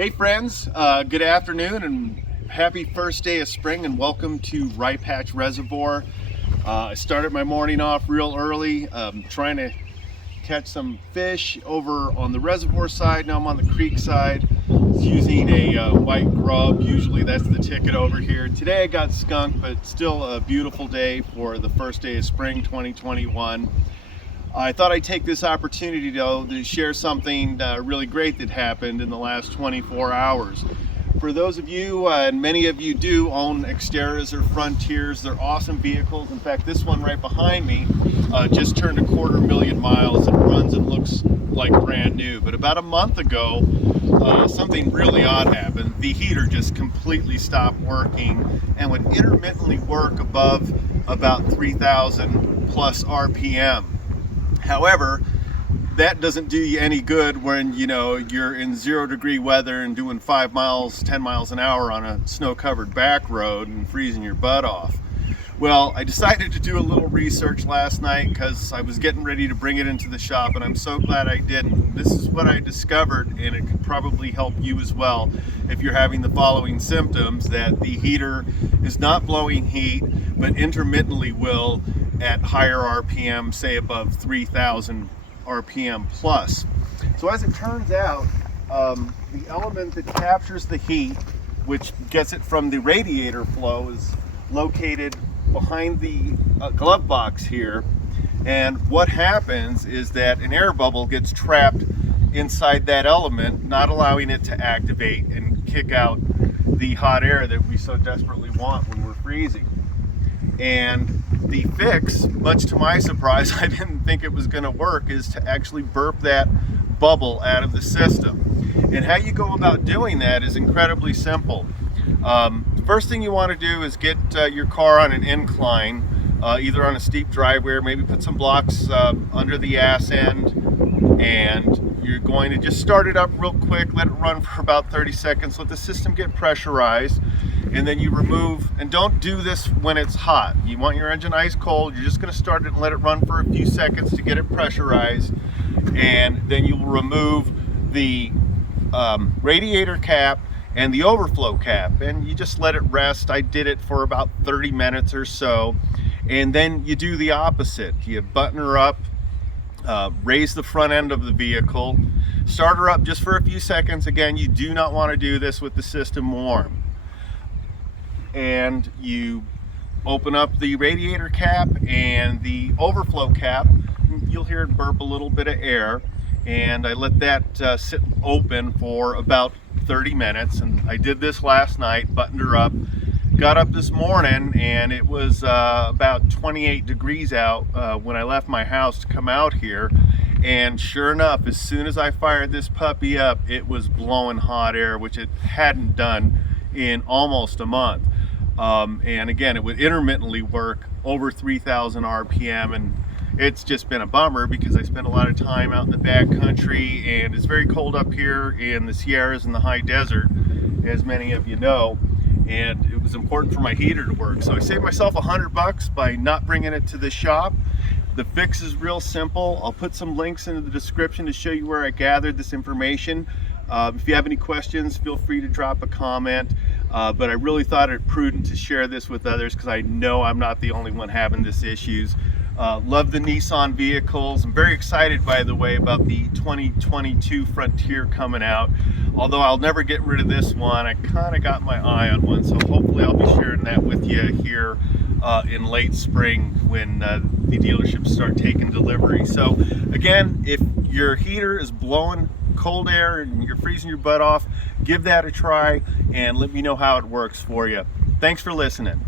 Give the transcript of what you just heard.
Hey friends, good afternoon and happy first day of spring and welcome to Rye Patch Reservoir. I started my morning off real early, trying to catch some fish over on the reservoir side. Now I'm on the creek side using a white grub. Usually that's the ticket over here. Today I got skunk, but still a beautiful day for the first day of spring 2021. I thought I'd take this opportunity though to share something really great that happened in the last 24 hours. For those of you, and many of you do own Xterras or Frontiers, they're awesome vehicles. In fact, this one right behind me just turned 250,000 miles and runs and looks like brand new. But about a month ago, something really odd happened. The heater just completely stopped working and would intermittently work above about 3,000 plus RPM. However, that doesn't do you any good when you're in 0-degree weather and doing 5 miles, 10 miles an hour on a snow-covered back road and freezing your butt off. Well, I decided to do a little research last night because I was getting ready to bring it into the shop, and I'm so glad I didn't. This is what I discovered, and it could probably help you as well if you're having the following symptoms: that the heater is not blowing heat, but intermittently will at higher RPM, say above 3,000 RPM plus. So as it turns out, the element that captures the heat, which gets it from the radiator flow, is located behind the glove box here. And what happens is that an air bubble gets trapped inside that element, not allowing it to activate and kick out the hot air that we so desperately want when we're freezing. And the fix, much to my surprise, I didn't think it was going to work, is to actually burp that bubble out of the system. And how you go about doing that is incredibly simple. The first thing you want to do is get your car on an incline, either on a steep driveway, or maybe put some blocks under the ass end, and you're going to just start it up real quick, let it run for about 30 seconds, let the system get pressurized, and then you remove. And don't do this when it's hot. You want your engine ice cold. You're just going to start it and let it run for a few seconds to get it pressurized, and then you'll remove the radiator cap and the overflow cap, and you just let it rest. I did it for about 30 minutes or so, and then you do the opposite. You button her up, raise the front end of the vehicle, start her up just for a few seconds. Again, you do not want to do this with the system warm. And you open up the radiator cap and the overflow cap. You'll hear it burp a little bit of air, and I let that sit open for about 30 minutes. And I did this last night, buttoned her up, got up this morning, and it was about 28 degrees out when I left my house to come out here. And sure enough, as soon as I fired this puppy up, it was blowing hot air, which it hadn't done in almost a month. And again, it would intermittently work over 3,000 RPM, and it's just been a bummer because I spend a lot of time out in the backcountry, and it's very cold up here in the Sierras and the high desert, as many of you know, and it was important for my heater to work. So I saved myself $100 by not bringing it to the shop. The fix is real simple. I'll put some links in the description to show you where I gathered this information. If you have any questions, feel free to drop a comment. But I really thought it prudent to share this with others because I know I'm not the only one having this issues. Love the Nissan vehicles. I'm very excited, by the way, about the 2022 Frontier coming out. Although I'll never get rid of this one, I kind of got my eye on one, so hopefully I'll be sharing that with you here in late spring when the dealerships start taking delivery. So again, if your heater is blowing cold air and you're freezing your butt off, give that a try and let me know how it works for you. Thanks for listening.